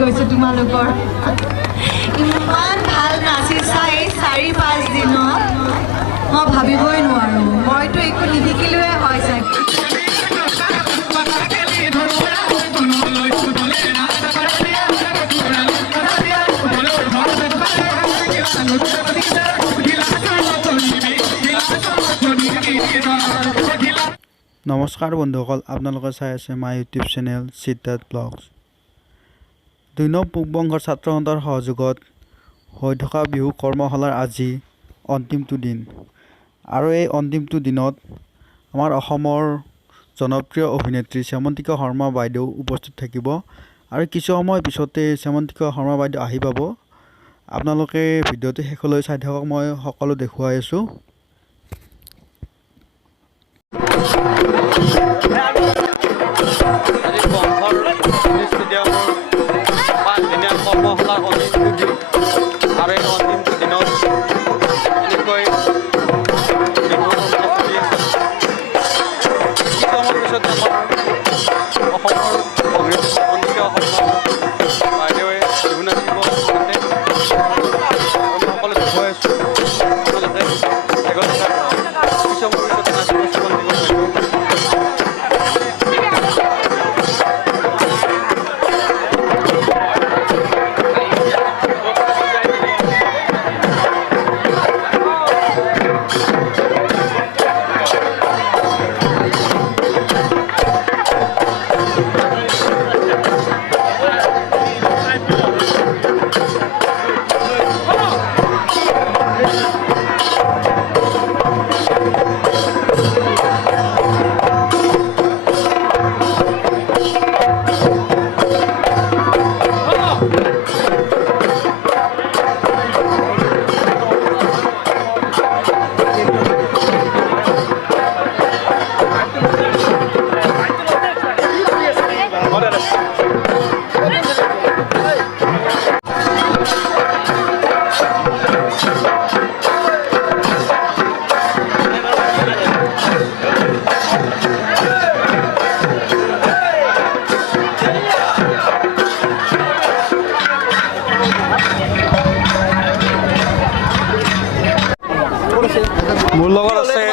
গৈছো তোমালোকৰ ইমান ভাল নাচিছা এই 4-5 দিনত মই ভাবিবই নোৱাৰো মইতো একো নিশিকিলোৱে হয় চাগে নমস্কাৰ বন্ধুসকল আপোনালোকে চাই আছে my YouTube channel Siddharth vlogs 2 নং পূব বংগৰ ছাত্ৰসন্থাৰ সহযোগত হৈ থকা বিহু কৰ্মশালাৰ আজি অন্তিমটো দিন আৰু এই অন্তিমটো দিনত আমাৰ অসমৰ জনপ্ৰিয় অভিনেত্ৰী শ্যামন্তিকা শৰ্মা বাইদেউ উপস্থিত থাকিব আৰু কিছু সময় পিছতে শ্যামন্তিকা শৰ্মা বাইদেউ আহি পাব আপোনালোকে ভিডিঅ'টো শেষলৈ চাই থাকক মই সকলো দেখুৱাই আছোঁ মোৰ লগত আছে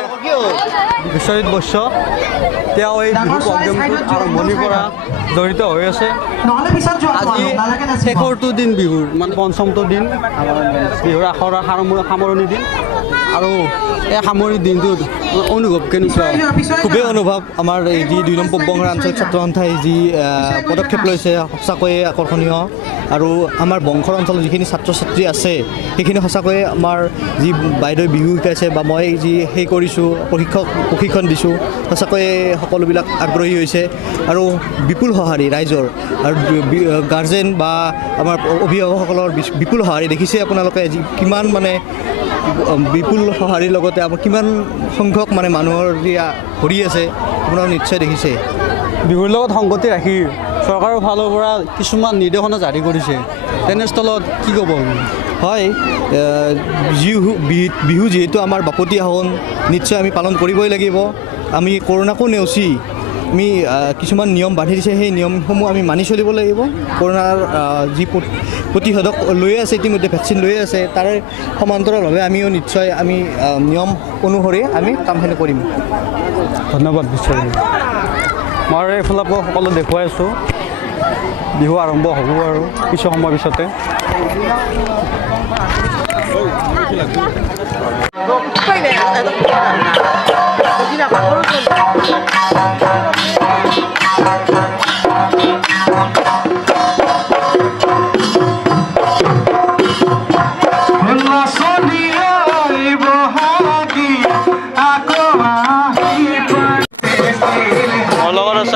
বিশ্বজিৎ বৈশ্য তেওঁ এই বিহু প্ৰগ্ৰেমটোত আৰম্ভণিৰ পৰা জড়িত হৈ আছে আজি শেষৰটো দিন বিহুৰ মানে পঞ্চমটো দিন বিহুৰ আখৰৰ সামৰণি দিন আৰু এই সামৰণি দিনটোত অনুভৱ কেনেকুৱা খুবেই অনুভৱ আমাৰ এই যি 2 নং পূব বংগৰ আঞ্চলিক ছাত্ৰ সন্থাই যি পদক্ষেপ লৈছে সঁচাকৈয়ে আকৰ্ষণীয় আৰু আমাৰ বংশৰ অঞ্চলত যিখিনি ছাত্ৰ ছাত্ৰী আছে সেইখিনি সঁচাকৈয়ে আমাৰ যি বাইদেউ বিহু শিকাইছে বা মই যি সেই কৰিছোঁ প্ৰশিক্ষণ দিছোঁ সঁচাকৈয়ে সকলোবিলাক আগ্ৰহী হৈছে আৰু বিপুল সঁহাৰি ৰাইজৰ আৰু গাৰ্জেন বা আমাৰ অভিভাৱকসকলৰ বিপুল সঁহাৰি দেখিছে আপোনালোকে কিমান মানে বিপুল সঁহাৰিৰ লগতে আমাৰ কিমান সংখ্যক মানে মানুহৰ ভৰি আছে আপোনালোকে নিশ্চয় দেখিছে বিহুৰ লগত সংগতি ৰাখি চৰকাৰৰ ফালৰ পৰা কিছুমান নিৰ্দেশনা জাৰি কৰিছে তেনেস্থলত কি ক'ব হয় বিহু যিহেতু আমাৰ বাপতি সাহোন নিশ্চয় আমি পালন কৰিবই লাগিব আমি কৰোণাকো নেওচি আমি কিছুমান নিয়ম বান্ধি দিছে সেই নিয়মসমূহ আমি মানি চলিব লাগিব কৰোণাৰ যি প্ৰতিষেধক লৈ আছে ইতিমধ্যে ভেকচিন লৈ আছে তাৰে সমান্তৰালভাৱে আমিও নিশ্চয় আমি নিয়ম অনুসৰি আমি কামখিনি কৰিম ধন্যবাদ বিশ্বজিৎ মই এইফালৰ পৰা সকলো দেখুৱাই আছোঁ বিহু আৰম্ভ হ'ব আৰু কিছু সময় পিছতে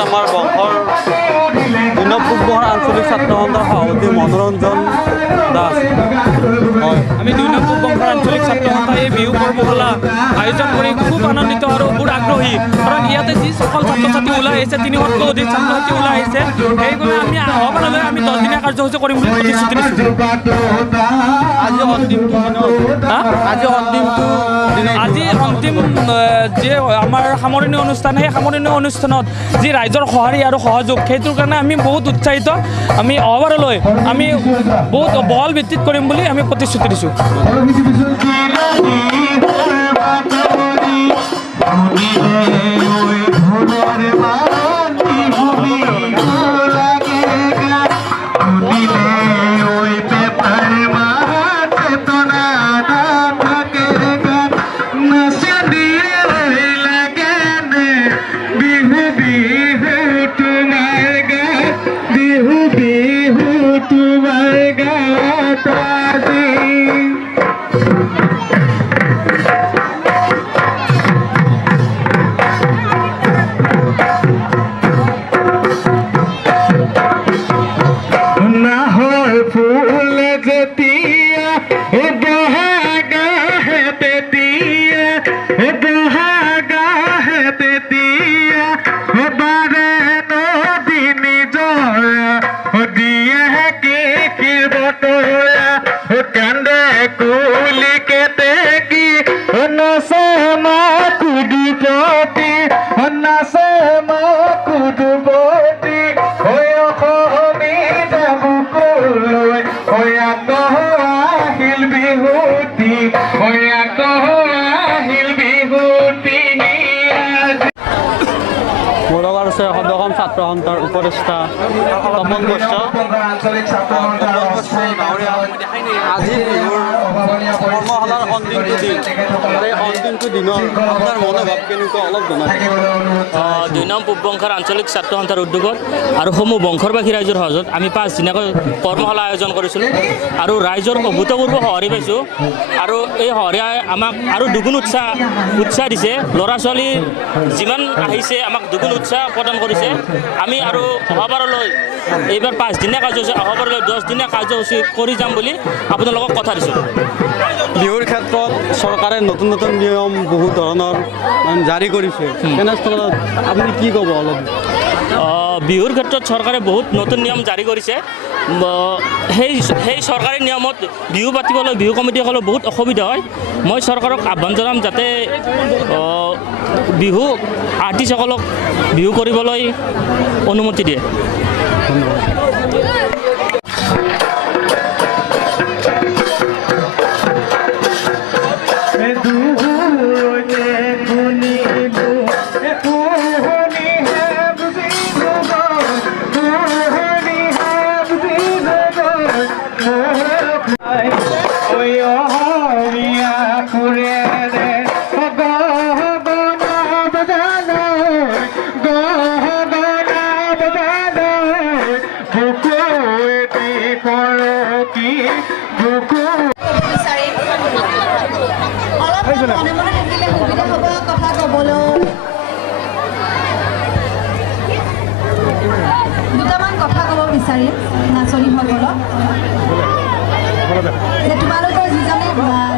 আমাৰ বংশৰ 2 নং পূব বংগৰ আঞ্চলিক ছাত্ৰ সন্থাৰ সভাপতি মনোৰঞ্জন দাস। হয় আমি 2 নং পূব বংশৰ আঞ্চলিক ছাত্ৰ সন্থাই এই বিহু কৰ্মশালা আয়োজন কৰি খুব আনন্দিত আৰু বহুত আগ্ৰহী, কাৰণ ইয়াতে যিসকল ছাত্ৰ ছাত্ৰী ওলাই আহিছে 300তকৈ অধিক ছাত্ৰ ছাত্ৰী ওলাই আহিছে। সেইবাবে আমি অহাবাৰলৈ আমি 10 দিনীয়া কাৰ্যসূচী কৰিম বুলি প্ৰতিশ্ৰুতি দিছোঁ। আজি অন্তিমটো দিনত আজি অন্তিমটো দিনত আজি অন্তিম যে আমাৰ সামৰণি অনুষ্ঠান, সেই সামৰণি অনুষ্ঠানত যি ৰাইজৰ সঁহাৰি আৰু সহযোগ, সেইটোৰ কাৰণে আমি বহুত উৎসাহিত। আমি অহাবাৰলৈ আমি বহুত বহল ভিত্তিত কৰিম বুলি আমি প্ৰতিশ্ৰুতি দিছোঁ। মোৰ লগত আছে সদসম ছাত্ৰ সন্থাৰ উপদেষ্টা তপন বৈশ্য। আজি বিহুৰ কৰ্মশালাৰ অন্তিমটো দিন, এই অন্তিমটো দিনৰ আপোনাৰ মনোভাৱ কেনেকুৱা অলপ জনাই। 2 নং পূব বংশৰ আঞ্চলিক ছাত্ৰ সন্থাৰ উদ্যোগত আৰু সমূহ বংশৰবাসী ৰাইজৰ সহযোগত আমি 5 দিনীয়াকৈ কৰ্মশালা আয়োজন কৰিছিলোঁ আৰু ৰাইজৰ অভূতপূৰ্ব সঁহাৰি পাইছোঁ। আৰু এই সঁহাৰিয়ে আমাক আৰু দুগুণ উৎসাহ দিছে। ল'ৰা ছোৱালী যিমান আহিছে আমাক দুগুণ উৎসাহ প্ৰদান কৰিছে। আমি আৰু অহাবাৰলৈ এইবাৰ 5 দিনীয়া কাৰ্যসূচী, অহাবাৰলৈ 10 দিনীয়া কাৰ্যসূচী কৰি যাম বুলি আপোনালোকক কথা দিছোঁ। বিহুৰ ক্ষেত্ৰত চৰকাৰে নতুন নতুন নিয়ম বহুত ধৰণৰ জাৰি কৰিছে, তেনেস্থলত আপুনি কি ক'ব অলপ? বিহুৰ ক্ষেত্ৰত চৰকাৰে বহুত নতুন নিয়ম জাৰি কৰিছে। সেই চৰকাৰী নিয়মত বিহু পাতিবলৈ বিহু কমিটিসকলৰ বহুত অসুবিধা হয়। মই চৰকাৰক আহ্বান জনাম যাতে বিহু আৰ্টিষ্টসকলক বিহু কৰিবলৈ অনুমতি দিয়ে। মনে মনে থাকিলে সুবিধা হ'ব কথা ক'বলৈ। দুটামান কথা ক'ব বিচাৰিম নাচনীসকলক যে তোমালোকৰ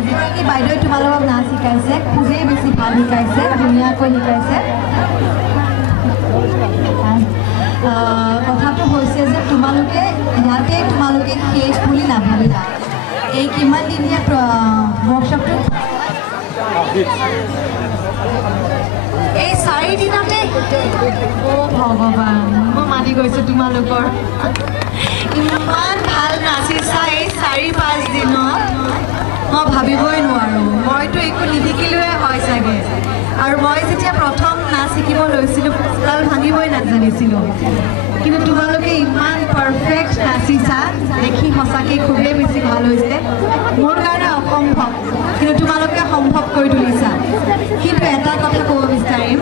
যিগৰাকী বাইদেৱে তোমালোকক নাচ শিকাইছে, খুবেই বেছি ভাল শিকাইছে, ধুনীয়াকৈ শিকাইছে। কথাটো হৈছে যে তোমালোকে ইয়াতে শেষ বুলি নাভাবিবা। এই কিমান দিনীয়া ৱৰ্কশ্বপটো এই 4 দিনতে, ভগৱান মই মানি গৈছোঁ তোমালোকৰ। ইমান ভাল নাচিছা এই 4-5 দিনত, মই ভাবিবই নোৱাৰোঁ। মইতো একো নিশিকিলোৱে হয় চাগে। আৰু মই যেতিয়া প্ৰথম নাচ শিকিব লৈছিলোঁ তাল ভাঙিবই নাজানিছিলোঁ, কিন্তু তোমালোকে ইমান পাৰফেক্ট নাচিছা দেখি সঁচাকৈ খুবেই বেছি ভাল হৈছে। মোৰ কাৰণে অসম্ভৱ, কিন্তু তোমালোকে সম্ভৱ কৰি তুলিছা। কিন্তু এটা কথা ক'ব বিচাৰিম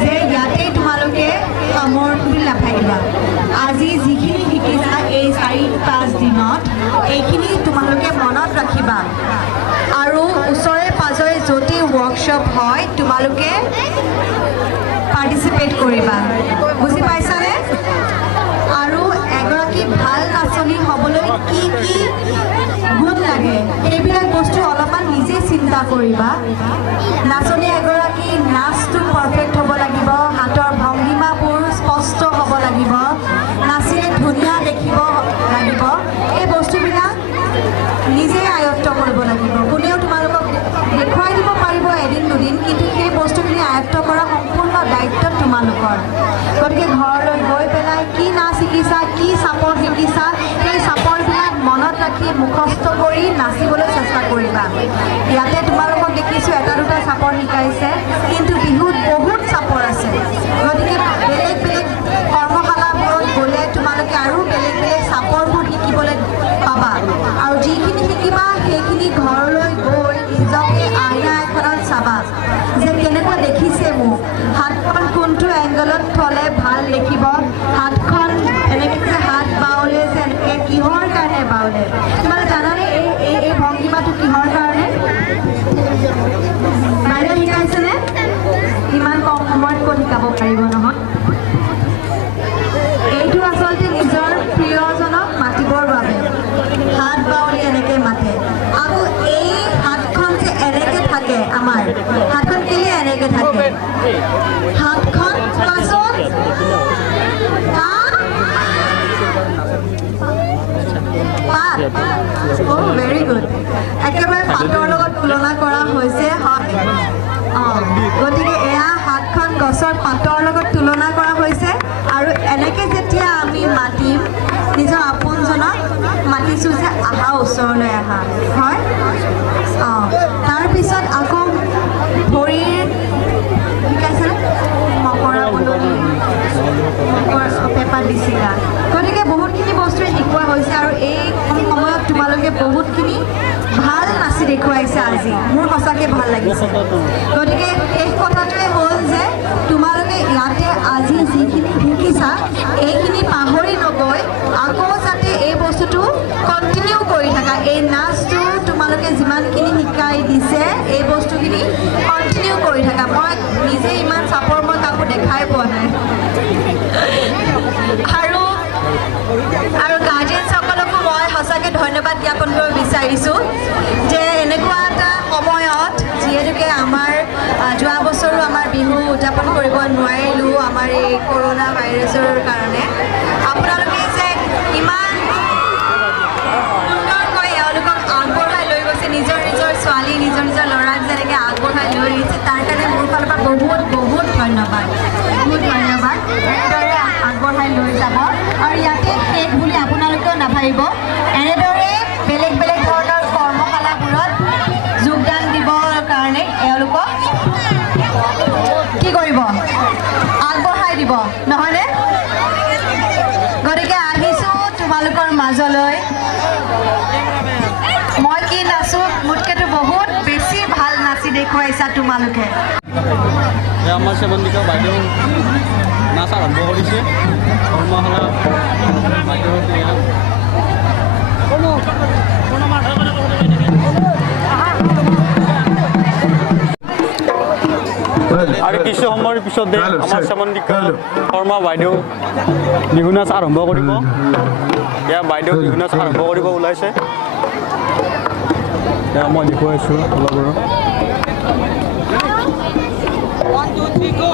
যে ইয়াতেই তোমালোকে সামৰণ বুলি নাথাকিবা। আজি যিখিনি শিকিছা এই 4-5 দিনত, এইখিনি তোমালোকে মনত ৰাখিবা। আৰু ওচৰে পাঁজৰে য'তেই ৱৰ্কশ্বপ হয় তোমালোকে পাৰ্টিচিপেট কৰিবা, বুজি পাইছানে? আৰু এগৰাকী ভাল নাচনী হ'বলৈ কি চেষ্টা কৰিবা নাচনী এগৰাকী নাচটো পাৰফেক্ট হ'ব লাগিব হাতৰ ভংগীমাবোৰ স্পষ্ট হ'ব লাগিব নাচিলে ধুনীয়া দেখিব লাগিব এই বস্তুবিলাক নিজে আয়ত্ত কৰিব লাগিব কোনেও তোমালোকক দেখুৱাই দিব পাৰিব এদিন দুদিন কিন্তু সেই বস্তুখিনি আয়ত্ত কৰা সম্পূৰ্ণ দায়িত্ব তোমালোকৰ গতিকে ঘৰলৈ গৈ পেলাই কি নাচ শিকিছা কি চাপৰ শিকিছা সেই চাপৰবিলাক মনত ৰাখি মুখস্থ কৰি নাচিবলৈ চেষ্টা কৰিবা ইয়াতে তোমালোকক দেখিছোঁ এটা দুটা চাপৰ শিকাইছে কিন্তু বিহুত বহুত চাপৰ আছে গতিকে বেলেগ বেলেগ কৰ্মশালাবোৰত গ'লে তোমালোকে আৰু বেলেগ বেলেগ চাপৰবোৰ শিকিবলৈ পাবা আৰু যিখিনি শিকিবা সেইখিনি ঘৰলৈ গৈ নিজকে আইনা এখনত চাবা যে কেনেকুৱা দেখিছে মোক হাতখন কোনটো এংগলত থ'লে ভাল দেখিব হাতখন এনেকৈ যে হাত বাউলে যে এনেকৈ কিহৰ কাৰণে বাউলে তোমালোকে জানানে এই ভংগীমাটো কিহৰ কাৰণে বাইদেউ শিকাইছেনে ইমান কম সময়ত ক'ত শিকাব পাৰিব নহয় এইটো আচলতে নিজৰ প্ৰিয়জনক মাতিবৰ বাবে হাত বাউলি এনেকৈ মাতে আকৌ এই হাতখন যে এনেকৈ থাকে আমাৰ হাতখন কেলে এনেকৈ থাকে হাতখন পাছত পাত অ' ভেৰি গুড একেবাৰে পাতৰ লগত তুলনা কৰা হৈছে হয় অঁ গতিকে এয়া হাতখন গছৰ পাতৰ লগত তুলনা কৰা হৈছে আৰু এনেকৈ যেতিয়া আমি মাতিম নিজৰ আপোনজনক মাতিছোঁ যে আহা ওচৰলৈ আহা হয় অঁ তাৰপিছত আকৌ ভৰিৰ শিকাইছেনে মকৰা বলনি পেপাৰ দিছিলা গতিকে বহুতখিনি বস্তুৱে শিকোৱা হৈছে আৰু এই সময়ত তোমালোকে বহুতখিনি ভাল নাচি দেখুৱাইছে আজি মোৰ সঁচাকৈ ভাল লাগিছে গতিকে শেষ কথাটোৱে হ'ল যে তোমালোকে ইয়াতে আজি যিখিনি শিকিছা এইখিনি পাহৰি নগৈ আকৌ যাতে এই বস্তুটো কণ্টিনিউ কৰি থাকা এই নাচটো তোমালোকে যিমানখিনি শিকাই দিছে এই বস্তুখিনি কণ্টিনিউ কৰি থাকা মই নিজে ইমান চাপৰ মই কাকো দেখাই পোৱা নাই আৰু গাৰ্জেনসকলকো মই সঁচাকৈ ধন্যবাদ জ্ঞাপন কৰিব বিচাৰিছোঁ যে এনেকুৱা এটা সময়ত যিহেতুকে আমাৰ যোৱা বছৰো আমাৰ বিহু উদযাপন কৰিব নোৱাৰিলোঁ আমাৰ এই কৰোণা ভাইৰাছৰ কাৰণে আপোনালোকে যে ইমান সুন্দৰকৈ এওঁলোকক আগবঢ়াই লৈ গৈছে নিজৰ নিজৰ ছোৱালী নিজৰ নিজৰ ল'ৰাক যেনেকৈ আগবঢ়াই লৈ আহিছে তাৰ কাৰণে মোৰ ফালৰ পৰা বহুত বহুত ধন্যবাদ এনেদৰে আগবঢ়াই লৈ যাব আৰু ইয়াতে শেষ বুলি আপোনালোকেও নাভাবিব এনেদৰে বেলেগ বেলেগ ধৰণৰ কৰ্মশালাবোৰত যোগদান দিবৰ কাৰণে এওঁলোকক কি কৰিব আগবঢ়াই দিব নহয়নে গতিকে আহিছোঁ তোমালোকৰ মাজলৈ মই কি নাচোঁ মোতকৈতো বহুত বেছি ভাল নাচি দেখুৱাইছা তোমালোকে আমাৰ সেৱন্তিকা বাইদেউ নাচ আৰম্ভ কৰিছে কৰ্মশালা বাইদেউ আৰু কিছু সময়ৰ পিছতে আমাৰ সেৱন্তিকা শৰ্মা বাইদেউ বিহু নাচ আৰম্ভ কৰিব এয়া বাইদেউ বিহু নাচ আৰম্ভ কৰিব ওলাইছে এয়া মই দেখুৱাইছোঁ অলপ One, two, three, go!